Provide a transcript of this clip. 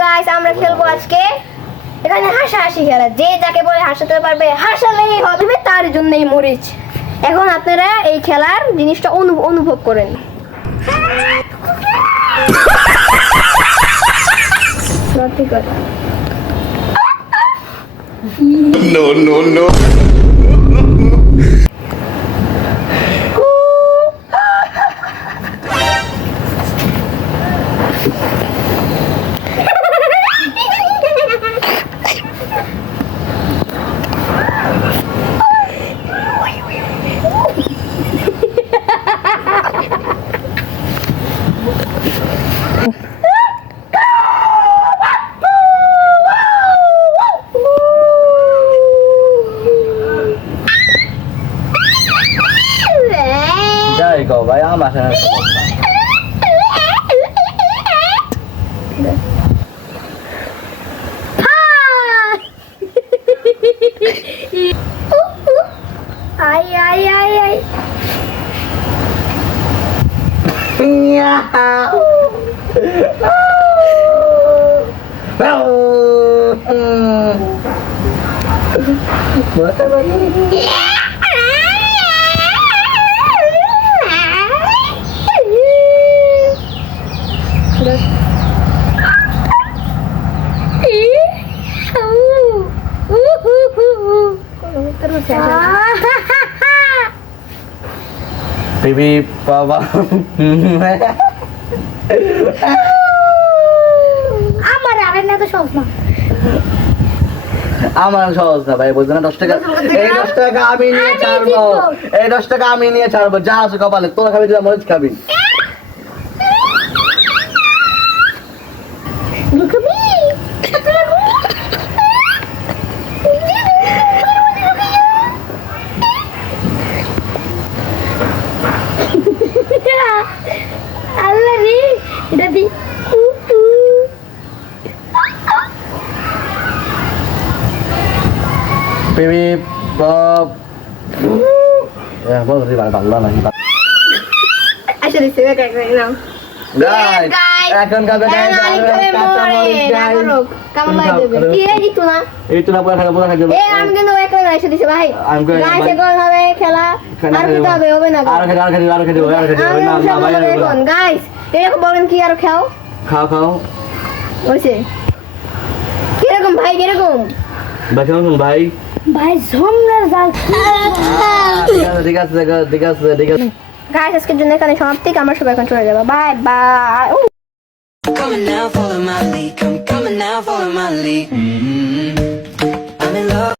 Guys আমরা খেলবো আজকে এখানে হাসাহাসি খেলা, যে যাকে বলে হাসাতে পারবে হাসালেই হবে, তার জন্যই মরিচ। এখন আপনারা এই খেলার জিনিসটা অনুভব করেন। No, no, no. Đây cậu váy áo mà sao? Ai ai ai ai. Bữa tới đây. Terus ya. Baby Papa. আমার আর না তো সহজ না। আমার সহজ না ভাই, বুঝছেন না? 10 টাকা এই 10 টাকা আমি নিয়ে ছাড়বো, এই 10 টাকা আমি নিয়ে ছাড়বো, যা আছে কপালে তোরা খাবি, যা মরিচ খাবি। আল্লাহ রে, এটা দি Baby Pop. Ya, bos di bawah lagi. আচ্ছা দিছে কাকা নাও। Guys, এখন খাবে guys, কেমন লাগবে? কি এইতো না? এই তো না পুরো খাবে। এ আমি কিন্তু একলা এসে দিছে ভাই। গাইস এখন হবে খেলা। আর কি হবে না? আর খেতে না ভাই। গাইস এরকম বলেন কি আর খাও? খাও। ওইছে। কিরকম ভাই কিরকম? ভাই কেমন ভাই? ভাই ঝমরা জাল। ঠিক আছে। গাইস আজকের জন্য এখানে সমাপ্তি, আমরা সবাই এখন চলে যাব। Bye bye. Coming now, follow my lead. Come coming now, follow my lead.